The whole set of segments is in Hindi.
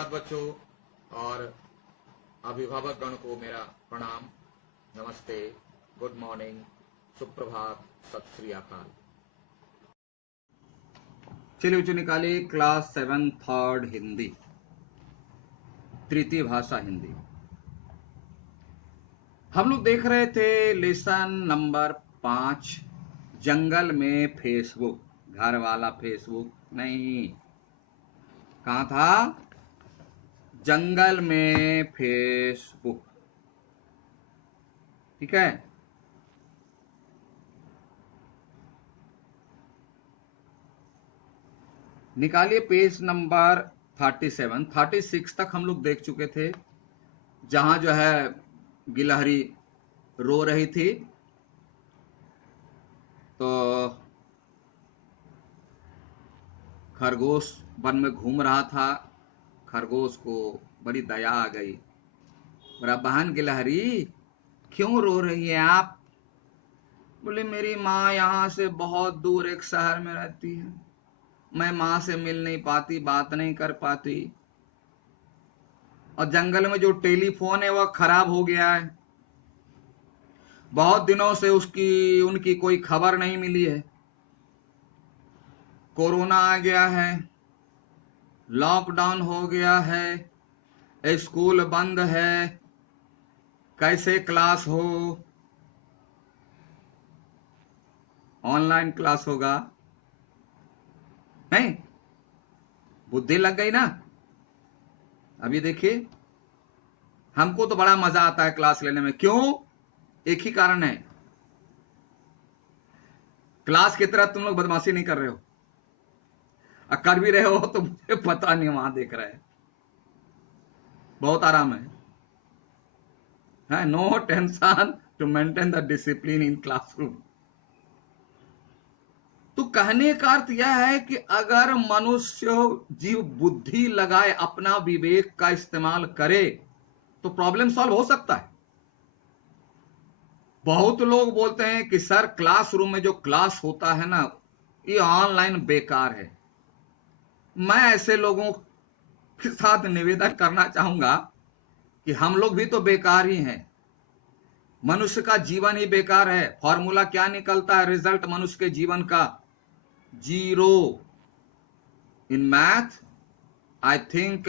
धन्यवाद बच्चों, और अभिभावक गण को मेरा प्रणाम, नमस्ते, गुड मॉर्निंग, सुप्रभात, सत श्री अकाल। चलिए बच्चों निकालिए क्लास 7 थर्ड हिंदी, तृतीय भाषा हिंदी। हम लोग देख रहे थे लेसन नंबर 5, जंगल में फेसबुक। घर वाला फेसबुक नहीं, कहां था? जंगल में फेसबुक। ठीक है, निकालिए पेज नंबर 37। 36 तक हम लोग देख चुके थे, जहां जो है गिलहरी रो रही थी। तो खरगोश वन में घूम रहा था, खरगोश को बड़ी दया आ गई। बोला, बहन गिलहरी क्यों रो रही है आप? बोले, मेरी माँ यहाँ से बहुत दूर एक शहर में रहती है, मैं माँ से मिल नहीं पाती, बात नहीं कर पाती, और जंगल में जो टेलीफोन है वह खराब हो गया है, बहुत दिनों से उनकी कोई खबर नहीं मिली है। कोरोना आ गया है, लॉकडाउन हो गया है, स्कूल बंद है, कैसे क्लास हो? ऑनलाइन क्लास होगा? नहीं, बुद्धि लग गई ना। अभी देखिए, हमको तो बड़ा मजा आता है क्लास लेने में। क्यों? एक ही कारण है, क्लास की तरह तुम लोग बदमाशी नहीं कर रहे हो, और कर भी रहे हो तो मुझे पता नहीं, वहां देख रहे हैं। बहुत आराम है, no tension to maintain the discipline in classroom. तो कहने का अर्थ यह है कि अगर मनुष्य जीव बुद्धि लगाए, अपना विवेक का इस्तेमाल करे, तो प्रॉब्लम सॉल्व हो सकता है। बहुत लोग बोलते हैं कि सर क्लासरूम में जो क्लास होता है ना, ये ऑनलाइन बेकार है। मैं ऐसे लोगों के साथ निवेदन करना चाहूंगा कि हम लोग भी तो बेकार ही हैं, मनुष्य का जीवन ही बेकार है। फॉर्मूला क्या निकलता है रिजल्ट मनुष्य के जीवन का? 0। In math I think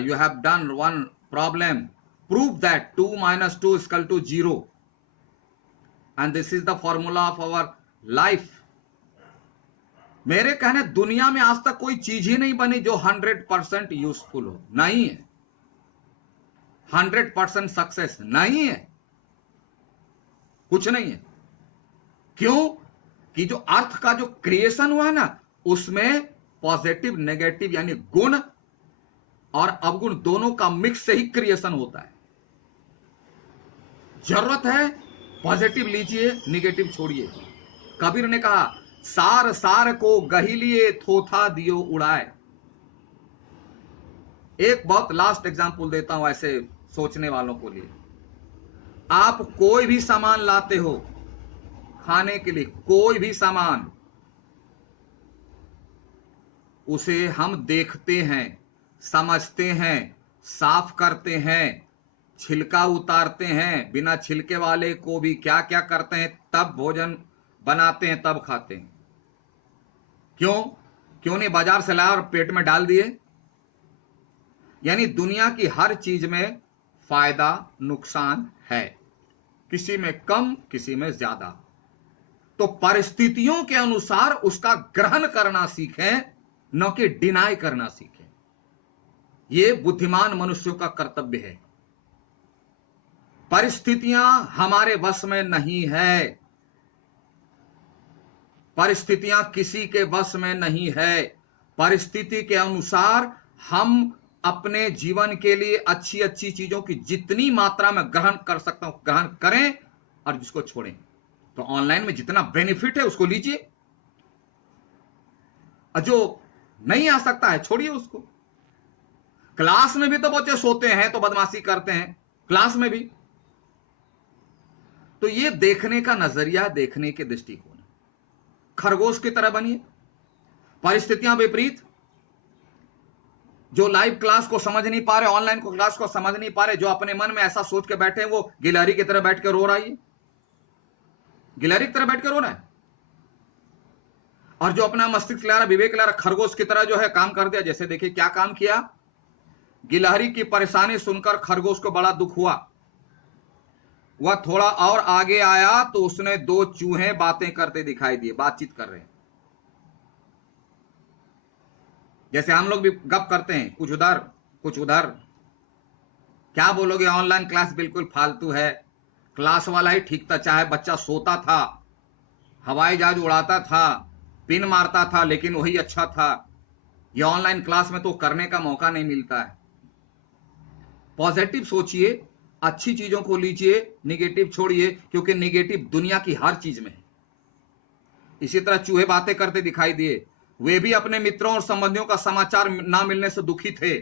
you have done one problem. Prove that 2 minus 2 is equal to 0. And this is the formula of our life. मेरे कहने दुनिया में आज तक कोई चीज ही नहीं बनी जो 100% यूजफुल हो, नहीं है। 100% सक्सेस नहीं है, कुछ नहीं है। क्यों? कि जो अर्थ का जो क्रिएशन हुआ ना, उसमें पॉजिटिव नेगेटिव यानी गुण और अवगुण दोनों का मिक्स से ही क्रिएशन होता है। जरूरत है पॉजिटिव लीजिए, निगेटिव छोड़िए। कबीर ने कहा, सार सार को गही लिए, थोथा दियो उड़ाए। एक बहुत लास्ट एग्जांपल देता हूं ऐसे सोचने वालों के लिए। आप कोई भी सामान लाते हो खाने के लिए, कोई भी सामान, उसे हम देखते हैं, समझते हैं, साफ करते हैं, छिलका उतारते हैं, बिना छिलके वाले को भी क्या क्या करते हैं, तब भोजन बनाते हैं, तब खाते हैं। क्यों नहीं बाजार से लाया और पेट में डाल दिए? यानी दुनिया की हर चीज में फायदा नुकसान है, किसी में कम किसी में ज्यादा। तो परिस्थितियों के अनुसार उसका ग्रहण करना सीखें, न कि डिनाई करना सीखें। यह बुद्धिमान मनुष्यों का कर्तव्य है। परिस्थितियां हमारे वश में नहीं है, परिस्थितियां किसी के वश में नहीं है। परिस्थिति के अनुसार हम अपने जीवन के लिए अच्छी अच्छी चीजों की जितनी मात्रा में ग्रहण कर सकता हूं ग्रहण करें, और जिसको छोड़ें। तो ऑनलाइन में जितना बेनिफिट है उसको लीजिए, और जो नहीं आ सकता है छोड़िए उसको। क्लास में भी तो बच्चे सोते हैं, तो बदमाशी करते हैं क्लास में भी। तो ये देखने का नजरिया, देखने के दृष्टिकोण। खरगोश की तरह बनिए, परिस्थितियां विपरीत, जो लाइव क्लास को समझ नहीं पा रहे, ऑनलाइन को क्लास को समझ नहीं पा रहे, जो अपने मन में ऐसा सोच के बैठे हैं, वो गिलहरी की तरह बैठ के रो रहा है, गिलहरी की तरह बैठ के रो रहा है। और जो अपना मस्तिष्क ला रहा, विवेक ला रहा, खरगोश की तरह जो है काम कर दिया। जैसे देखिए क्या काम किया, गिलहरी की परेशानी सुनकर खरगोश को बड़ा दुख हुआ। वह थोड़ा और आगे आया तो उसने दो चूहे बातें करते दिखाई दिए, बातचीत कर रहे हैं। जैसे हम लोग भी गप करते हैं, कुछ उधर कुछ उधर। क्या बोलोगे, ऑनलाइन क्लास बिल्कुल फालतू है, क्लास वाला ही ठीक था। चाहे बच्चा सोता था, हवाई जहाज उड़ाता था, पिन मारता था, लेकिन वही अच्छा था। ये ऑनलाइन क्लास में तो करने का मौका नहीं मिलता है। पॉजिटिव सोचिए, अच्छी चीजों को लीजिए, निगेटिव छोड़िए, क्योंकि निगेटिव दुनिया की हर चीज में है। इसी तरह चूहे बातें करते दिखाई दिए। वे भी अपने मित्रों और संबंधियों का समाचार ना मिलने से दुखी थे।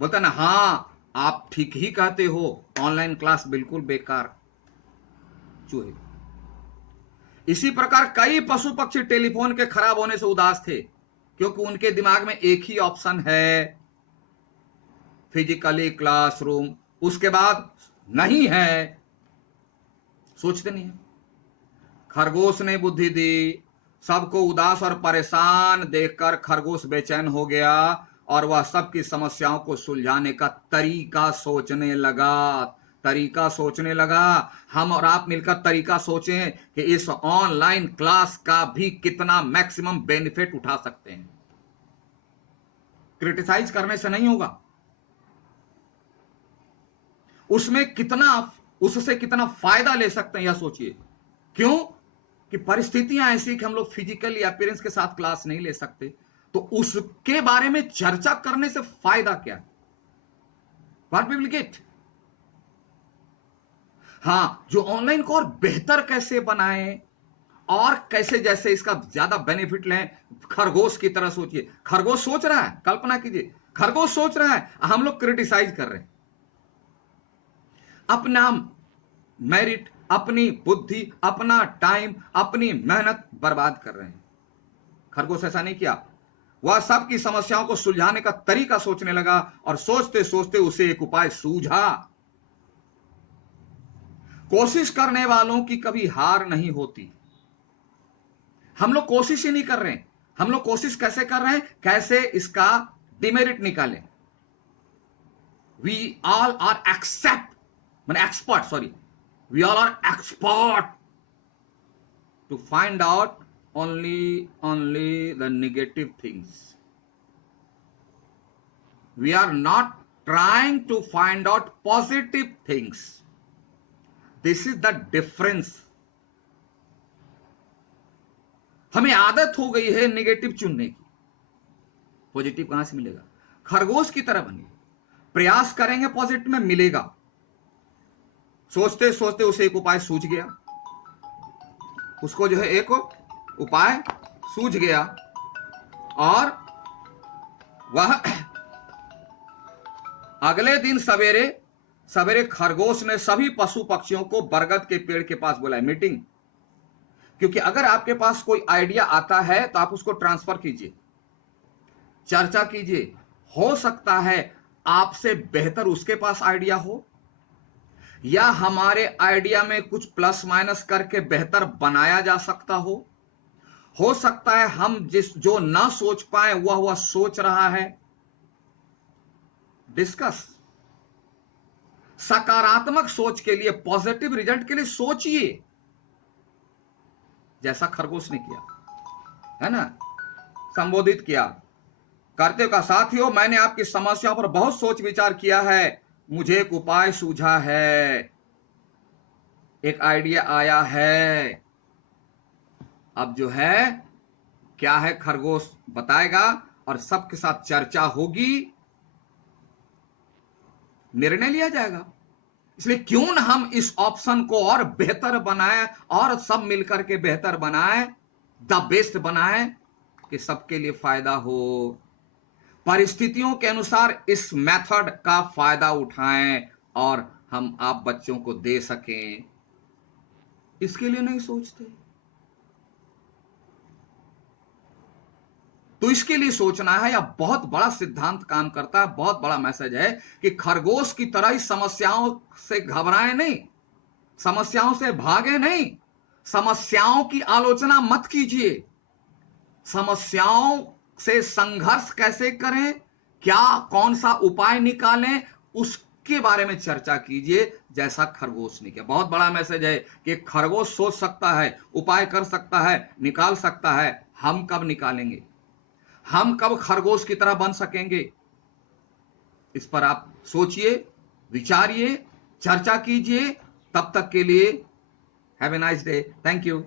बोलते ना, हाँ आप ठीक ही कहते हो, ऑनलाइन क्लास बिल्कुल बेकार। चूहे। इसी प्रकार कई पशु पक्षी टेलीफोन के खराब होने से उदास थे, क्योंकि उनके दिमाग में एक ही ऑप्शन है, फिजिकली क्लासरूम। उसके बाद नहीं है, सोचते नहीं है। खरगोश ने बुद्धि दी। सबको उदास और परेशान देखकर खरगोश बेचैन हो गया और वह सबकी समस्याओं को सुलझाने का तरीका सोचने लगा। तरीका सोचने लगा। हम और आप मिलकर तरीका सोचें कि इस ऑनलाइन क्लास का भी कितना मैक्सिमम बेनिफिट उठा सकते हैं। क्रिटिसाइज करने से नहीं होगा, उसमें कितना, उससे कितना फायदा ले सकते हैं यह सोचिए। क्यों? कि परिस्थितियां ऐसी कि हम लोग फिजिकली अपीयरेंस के साथ क्लास नहीं ले सकते, तो उसके बारे में चर्चा करने से फायदा क्या है? What we will get. हां, जो ऑनलाइन को और बेहतर कैसे बनाए और कैसे, जैसे इसका ज्यादा बेनिफिट लें। खरगोश की तरह सोचिए। खरगोश सोच रहा है, कल्पना कीजिए, खरगोश सोच रहा है, हम लोग क्रिटिसाइज कर रहे हैं। अपना मेरिट, अपनी बुद्धि, अपना टाइम, अपनी मेहनत बर्बाद कर रहे हैं। खरगोश ऐसा नहीं किया। वह सबकी समस्याओं को सुलझाने का तरीका सोचने लगा और सोचते सोचते उसे एक उपाय सूझा। कोशिश करने वालों की कभी हार नहीं होती। हम लोग कोशिश ही नहीं कर रहे हैं। हम लोग कोशिश कैसे कर रहे हैं, कैसे इसका डिमेरिट निकालें। वी ऑल आर एक्सेप्ट, मैंने expert, sorry, we all are expert to find out only the negative things. We are not trying to find out positive things. This is the difference. हमें आदत हो गई है नेगेटिव चुनने की, पॉजिटिव कहां से मिलेगा? खरगोश की तरह बनिए, प्रयास करेंगे पॉजिटिव में मिलेगा। सोचते सोचते उसे एक उपाय सूझ गया। उसको जो है एक उपाय सूझ गया और वह अगले दिन सवेरे सवेरे खरगोश ने सभी पशु पक्षियों को बरगद के पेड़ के पास बुलाया, मीटिंग। क्योंकि अगर आपके पास कोई आइडिया आता है तो आप उसको ट्रांसफर कीजिए, चर्चा कीजिए। हो सकता है आपसे बेहतर उसके पास आइडिया हो, या हमारे आइडिया में कुछ प्लस माइनस करके बेहतर बनाया जा सकता हो सकता है हम जो ना सोच पाए वह सोच रहा है। डिस्कस। सकारात्मक सोच के लिए, पॉजिटिव रिजल्ट के लिए सोचिए, जैसा खरगोश ने किया, है ना, संबोधित किया। करते का साथियों, मैंने आपकी समस्याओं पर बहुत सोच विचार किया है, मुझे एक उपाय सूझा है, एक आइडिया आया है। अब जो है क्या है, खरगोश बताएगा और सबके साथ चर्चा होगी, निर्णय लिया जाएगा। इसलिए क्यों न हम इस ऑप्शन को और बेहतर बनाएं और सब मिलकर के बेहतर बनाएं, द बेस्ट बनाएं, कि सबके लिए फायदा हो। परिस्थितियों के अनुसार इस मेथड का फायदा उठाएं और हम आप बच्चों को दे सकें, इसके लिए नहीं सोचते। तो इसके लिए सोचना है। या बहुत बड़ा सिद्धांत काम करता है, बहुत बड़ा मैसेज है कि खरगोश की तरह ही समस्याओं से घबराएं नहीं, समस्याओं से भागे नहीं, समस्याओं की आलोचना मत कीजिए। समस्याओं से संघर्ष कैसे करें, क्या कौन सा उपाय निकालें, उसके बारे में चर्चा कीजिए, जैसा खरगोश ने किया। बहुत बड़ा मैसेज है कि खरगोश सोच सकता है, उपाय कर सकता है, निकाल सकता है। हम कब निकालेंगे? हम कब खरगोश की तरह बन सकेंगे? इस पर आप सोचिए, विचारिए, चर्चा कीजिए। तब तक के लिए have a nice day. Thank you.